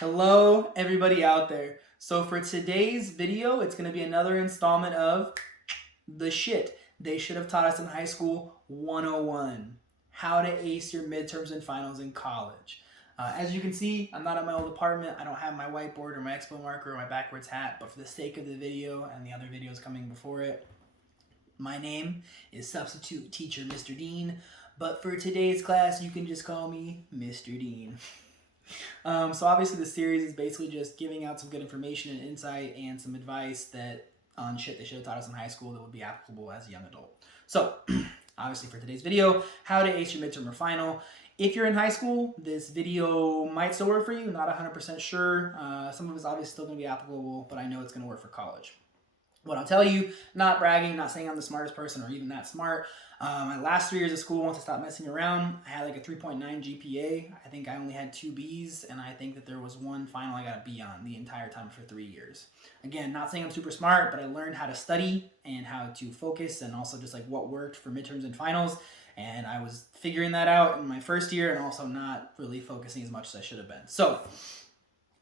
Hello, everybody out there. So for today's video, it's going to be another installment of the shit they should have taught us in high school 101. How to ace your midterms and finals in college. As you can see, I'm not at my old apartment. I don't have my whiteboard or my expo marker or my backwards hat, but for the sake of the video and the other videos coming before it, my name is Substitute Teacher Mr. Dean, but for today's class, you can just call me Mr. Dean. So obviously the series is basically just giving out some good information and insight and some advice that on shit they should have taught us in high school that would be applicable as a young adult. So obviously for today's video, how to ace your midterm or final. If you're in high school, this video might still work for you. Not 100% sure. Some of it's obviously still going to be applicable, but I know it's going to work for college. What I'll tell you, not bragging, not saying I'm the smartest person or even that smart. My last 3 years of school, once I stopped messing around, I had like a 3.9 GPA. I think I only had 2 Bs, and I think that there was one final I got a B on the entire time for 3 years. Again, not saying I'm super smart, but I learned how to study and how to focus and also just like what worked for midterms and finals. And I was figuring that out in my first year and also not really focusing as much as I should have been. So,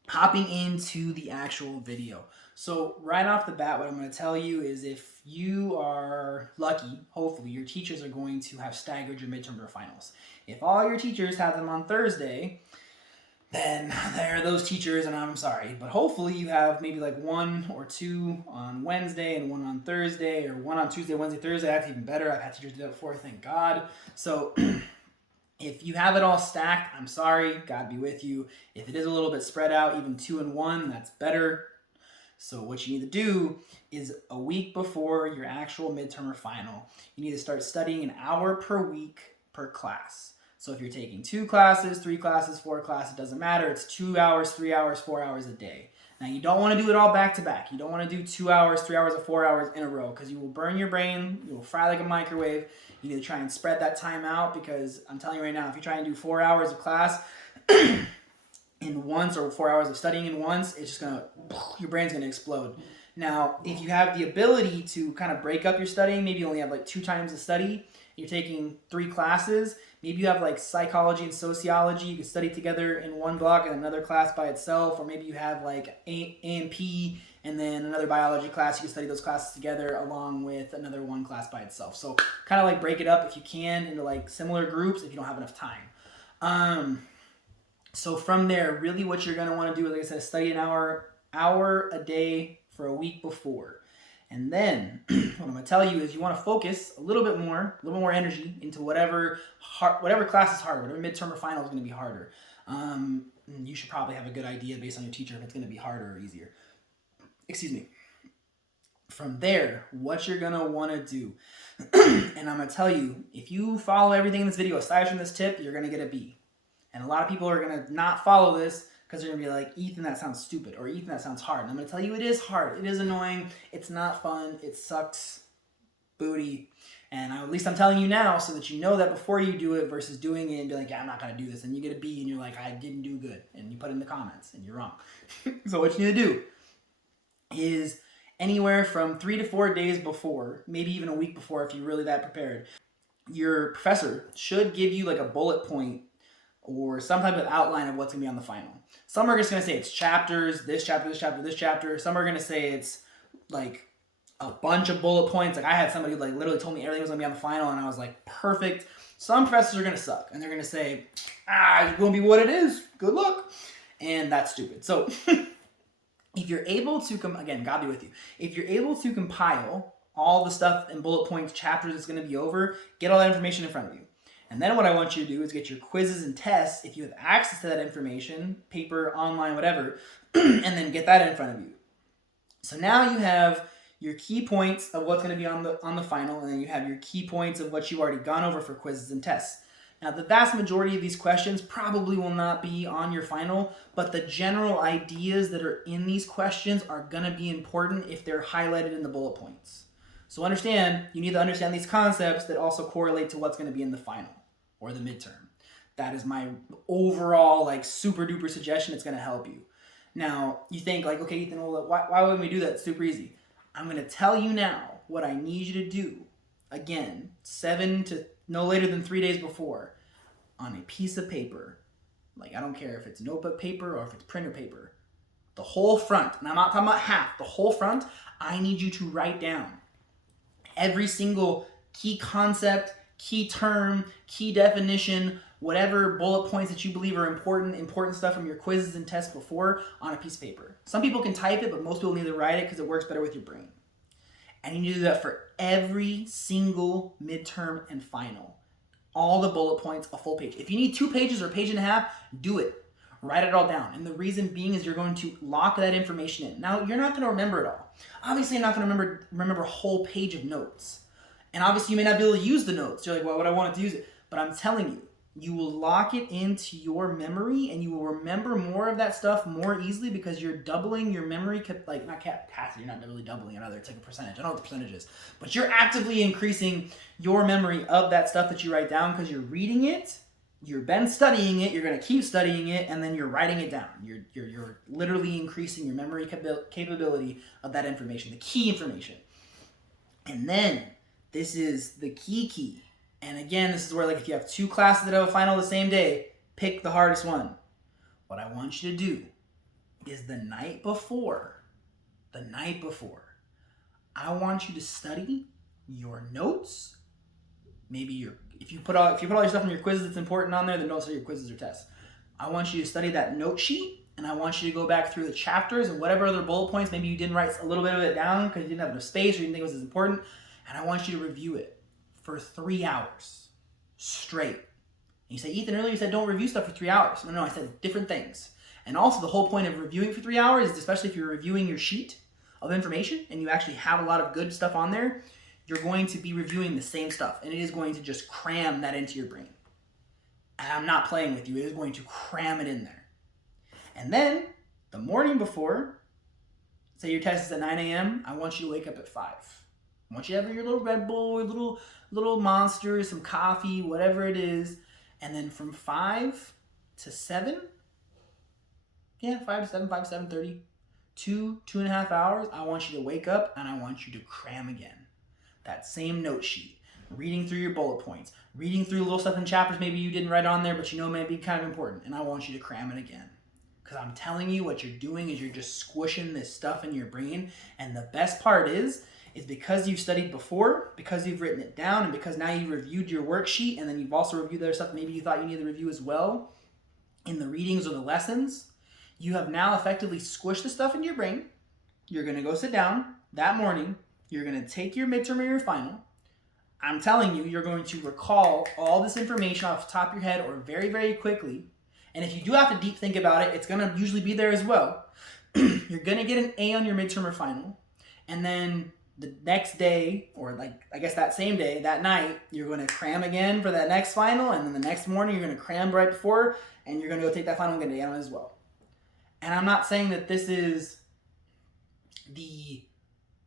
hopping into the actual video. So right off the bat, what I'm going to tell you is if you are lucky, hopefully your teachers are going to have staggered your midterm or finals. If all your teachers have them on Thursday, then there are those teachers, and I'm sorry, but hopefully you have maybe like 1 or 2 on Wednesday and 1 on Thursday, or 1 on Tuesday, Wednesday, Thursday. That's even better. I've had teachers do that before, thank God. So if you have it all stacked, I'm sorry, God be with you. If it is a little bit spread out, even 2 and 1, that's better. So what you need to do is a week before your actual midterm or final, you need to start studying an hour per week per class. So if you're taking 2 classes, 3 classes, 4 classes, it doesn't matter. It's 2 hours, 3 hours, 4 hours a day. Now you don't want to do it all back to back. You don't want to do 2 hours, 3 hours, or 4 hours in a row because you will burn your brain. You will fry like a microwave. You need to try and spread that time out because I'm telling you right now, if you try and do 4 hours of class in once or 4 hours of studying in once, it's just gonna, your brain's gonna explode. Now, if you have the ability to kind of break up your studying, maybe you only have like 2 times the study, you're taking 3 classes, maybe you have like psychology and sociology, you can study together in one block and another class by itself, or maybe you have like A&P and then another biology class, you can study those classes together along with another one class by itself. So kind of like break it up if you can into like similar groups if you don't have enough time. So from there, really what you're going to want to do, like I said, study an hour a day for a week before. And then what I'm going to tell you is you want to focus a little bit more energy into whatever class is harder, whatever midterm or final is going to be harder. You should probably have a good idea based on your teacher if it's going to be harder or easier. Excuse me. From there, what you're going to want to do, and I'm going to tell you, if you follow everything in this video, aside from this tip, you're going to get a B. And a lot of people are going to not follow this because they're going to be like, Ethan, that sounds stupid, or Ethan, that sounds hard. And I'm going to tell you it is hard. It is annoying. It's not fun. It sucks booty. And at least I'm telling you now so that you know that before you do it versus doing it and be like, yeah, I'm not going to do this. And you get a B and you're like, I didn't do good. And you put it in the comments and you're wrong. So what you need to do is anywhere from 3 to 4 days before, maybe even a week before if you're really that prepared, your professor should give you like a bullet point or some type of outline of what's going to be on the final. Some are just going to say it's chapters, this chapter, this chapter, this chapter. Some are going to say it's like a bunch of bullet points. Like I had somebody who like literally told me everything was going to be on the final and I was like, perfect. Some professors are going to suck and they're going to say, it's going to be what it is. Good luck. And that's stupid. So if you're able to, again, God be with you. If you're able to compile all the stuff and bullet points, chapters that's going to be over, get all that information in front of you. And then what I want you to do is get your quizzes and tests, if you have access to that information, paper, online, whatever, and then get that in front of you. So now you have your key points of what's going to be on the final, and then you have your key points of what you've already gone over for quizzes and tests. Now, the vast majority of these questions probably will not be on your final, but the general ideas that are in these questions are going to be important if they're highlighted in the bullet points. So understand, you need to understand these concepts that also correlate to what's going to be in the final or the midterm. That is my overall like super duper suggestion. It's going to help you. Now, you think like, okay, Ethan, well, why wouldn't we do that? It's super easy. I'm going to tell you now what I need you to do. Again, 7 to no later than 3 days before on a piece of paper. Like, I don't care if it's notebook paper or if it's printer paper. The whole front, and I'm not talking about half, the whole front, I need you to write down every single key concept, key term, key definition, whatever bullet points that you believe are important stuff from your quizzes and tests before on a piece of paper. Some people can type it, but most people need to write it because it works better with your brain. And you need to do that for every single midterm and final. All the bullet points, a full page. If you need 2 pages or a page and a half, do it. Write it all down. And the reason being is you're going to lock that information in. Now, you're not going to remember it all. Obviously, you're not going to remember a whole page of notes. And obviously, you may not be able to use the notes. You're like, well, what I want to use it. But I'm telling you, you will lock it into your memory and you will remember more of that stuff more easily because you're doubling your memory, like not capacity, you're not really doubling it either, it's like a percentage. I don't know what the percentage is, but you're actively increasing your memory of that stuff that you write down because you're reading it, you've been studying it, you're going to keep studying it, and then you're writing it down. You're literally increasing your memory capability of that information, the key information. And then, this is the key. And again, this is where, like, if you have 2 classes that have a final the same day, pick the hardest one. What I want you to do is the night before, I want you to study your notes. Maybe if you put all your stuff in your quizzes that's important on there, then don't study your quizzes or tests. I want you to study that note sheet, and I want you to go back through the chapters and whatever other bullet points, maybe you didn't write a little bit of it down because you didn't have enough space or you didn't think it was as important, and I want you to review it for 3 hours straight. And you say, Ethan, earlier you said don't review stuff for 3 hours. No, I said different things. And also the whole point of reviewing for 3 hours is, especially if you're reviewing your sheet of information and you actually have a lot of good stuff on there, you're going to be reviewing the same stuff. And it is going to just cram that into your brain. And I'm not playing with you. It is going to cram it in there. And then the morning before, say your test is at 9 a.m., I want you to wake up at 5. I want you to have your little Red Bull, little Monster, some coffee, whatever it is. And then from 5 to 7, 5 to 7, 5 to 7:30, 2.5 hours, I want you to wake up and I want you to cram again. That same note sheet, reading through your bullet points, reading through little stuff in chapters maybe you didn't write on there, but you know may be kind of important. And I want you to cram it again. Because I'm telling you, what you're doing is you're just squishing this stuff in your brain. And the best part is because you've studied before, because you've written it down, and because now you've reviewed your worksheet, and then you've also reviewed other stuff maybe you thought you needed to review as well in the readings or the lessons, you have now effectively squished the stuff in your brain. You're going to go sit down that morning. You're going to take your midterm or your final. I'm telling you, you're going to recall all this information off the top of your head or very, very quickly. And if you do have to deep think about it, it's going to usually be there as well. You're going to get an A on your midterm or final. And then the next day, or like, I guess that same day, that night, you're going to cram again for that next final. And then the next morning, you're going to cram right before, and you're going to go take that final and get an A on it as well. And I'm not saying that this is the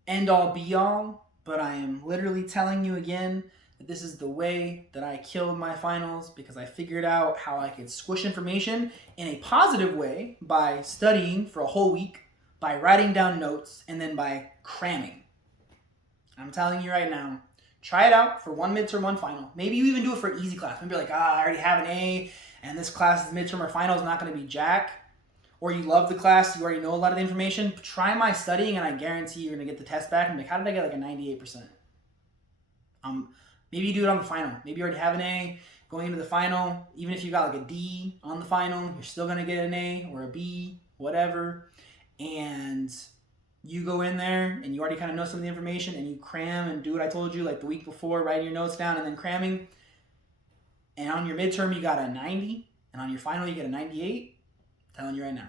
end-all be-all, but I am literally telling you again that this is the way that I killed my finals, because I figured out how I could squish information in a positive way by studying for a whole week, by writing down notes, and then by cramming. I'm telling you right now, try it out for 1 midterm, 1 final. Maybe you even do it for an easy class. Maybe you're like, I already have an A, and this class's midterm or final is not going to be jack. Or you love the class, you already know a lot of the information. Try my studying, and I guarantee you're going to get the test back and be like, how did I get like a 98%? Maybe you do it on the final. Maybe you already have an A going into the final. Even if you got like a D on the final, you're still going to get an A or a B, whatever. And you go in there and you already kind of know some of the information, and you cram and do what I told you like the week before, writing your notes down and then cramming. And on your midterm, you got a 90. And on your final, you get a 98. I'm telling you right now,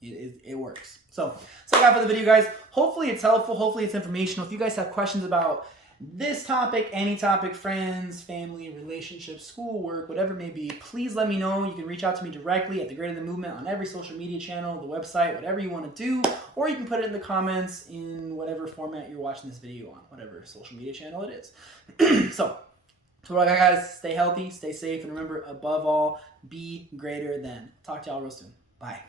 it works. So that's all I got for the video, guys. Hopefully it's helpful. Hopefully it's informational. If you guys have questions about this topic, any topic, friends, family, relationships, schoolwork, whatever it may be, please let me know. You can reach out to me directly at The Greater Than Movement on every social media channel, the website, whatever you want to do, or you can put it in the comments in whatever format you're watching this video on, whatever social media channel it is. So what I got, guys. Stay healthy, stay safe, and remember, above all, be greater than. Talk to y'all real soon. Bye.